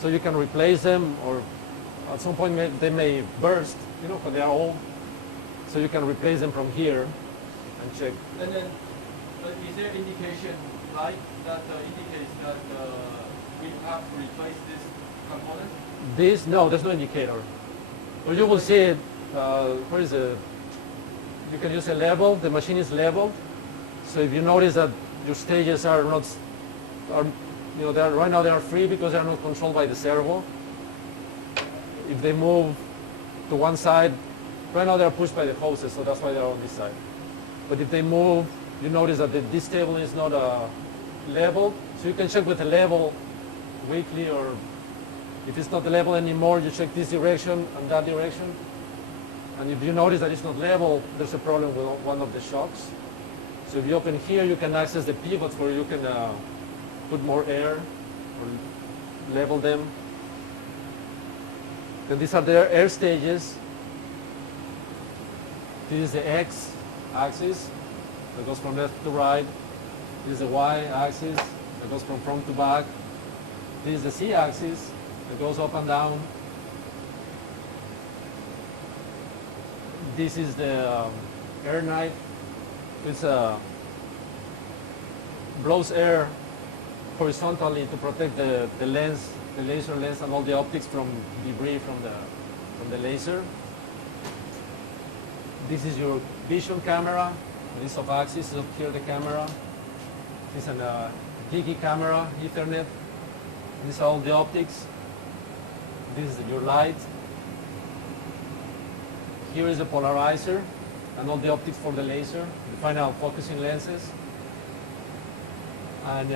So you can replace them, or at some point they may burst, you know, when they are old. So you can replace them from here and check. And then, is there indication light that indicates that we have to replace this component? No, there's no indicator. Or you will see it, where is it? You can use a level, the machine is leveled. So if you notice that your stages are not, you know, right now they are free because they are not controlled by the servo. If they move to one side, right now they are pushed by the hoses, so that's why they are on this side. But if they move, you notice that this table is not level, so you can check with the level weekly, or if it's not the level anymore, you check this direction and that direction. And if you notice that it's not level, there's a problem with one of the shocks. So if you open here, you can access the pivots where you can put more air or level them. Then these are the air stages. This is the X axis that goes from left to right. This is the Y axis that goes from front to back. This is the Z axis that goes up and down. This is the air knife. It blows air horizontally to protect the lens, the laser lens, and all the optics from debris from the laser. This is your vision camera. This is off axis, up here the camera. This is a Gigi camera, Ethernet. These are all the optics. This is your light. Here is the polarizer and all the optics for the laser, the final focusing lenses. And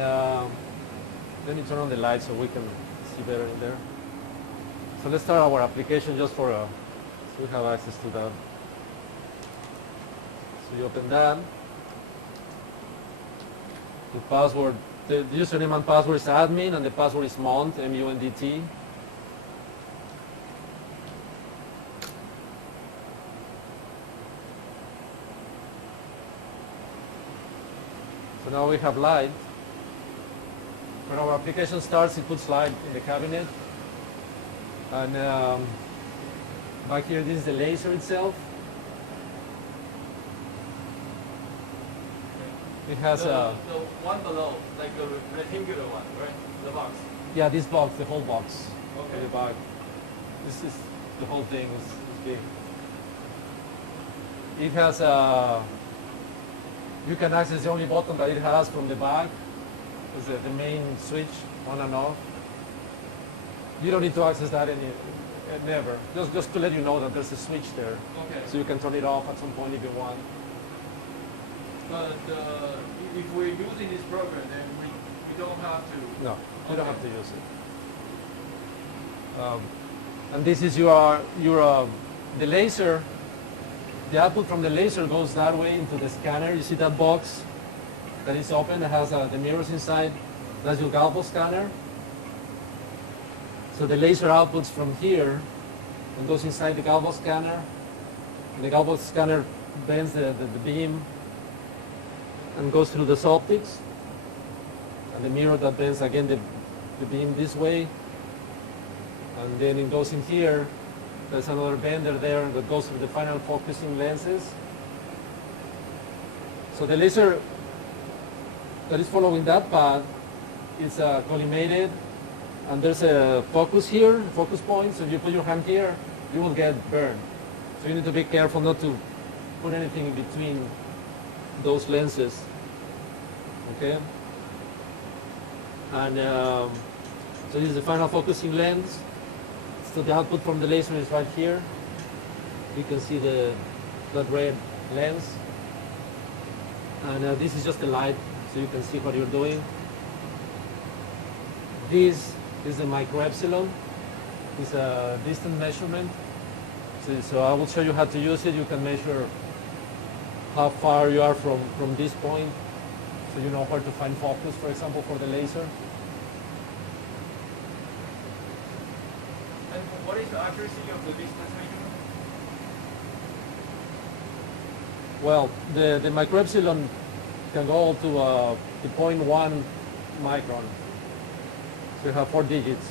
let me turn on the light so we can see better in there. So let's start our application just for, so we have access to that. So you open that. The password, the username and password is admin, and the password is Mundt, M-U-N-D-T. So now we have light. When our application starts, it puts light in the cabinet. And back here, this is the laser itself. It has the one below, like the rectangular one, right? The box. Yeah, this box, the whole box. Okay. The back. This is the whole thing is big. It has you can access the only button that it has from the back. Is the main switch, on and off. You don't need to access that never. Just to let you know that there's a switch there. Okay. So you can turn it off at some point if you want. But if we're using this program, then we don't have to. No, you don't have to use it. And this is the laser. The output from the laser goes that way into the scanner. You see that box that is open, that has the mirrors inside. That's your galvo scanner. So the laser outputs from here and goes inside the galvo scanner. And the galvo scanner bends the beam and goes through the optics. And the mirror that bends again the beam this way. And then it goes in here. There's another bender there that goes through the final focusing lenses. So the laser that is following that path is collimated, and there's a focus here, a focus point. So if you put your hand here, you will get burned. So you need to be careful not to put anything in between those lenses. Okay? And so this is the final focusing lens. So the output from the laser is right here. You can see that red lens. And this is just the light, so you can see what you're doing. This is the micro epsilon. It's a distance measurement. So I will show you how to use it. You can measure how far you are from this point, so you know where to find focus, for example, for the laser. And what is the accuracy of the distance measurement? Well, the micro epsilon can go to 0.1 micron. So you have 4 digits.